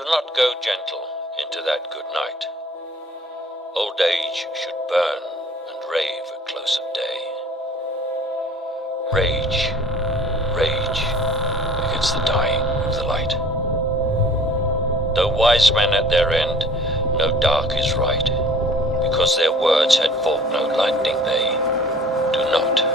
do not go gentle into that good night. Old age should burn and rave at close of day. Rage, rage against the dying of the light. Though wise men at their end know dark is right, because their words had fought no lightning, they do not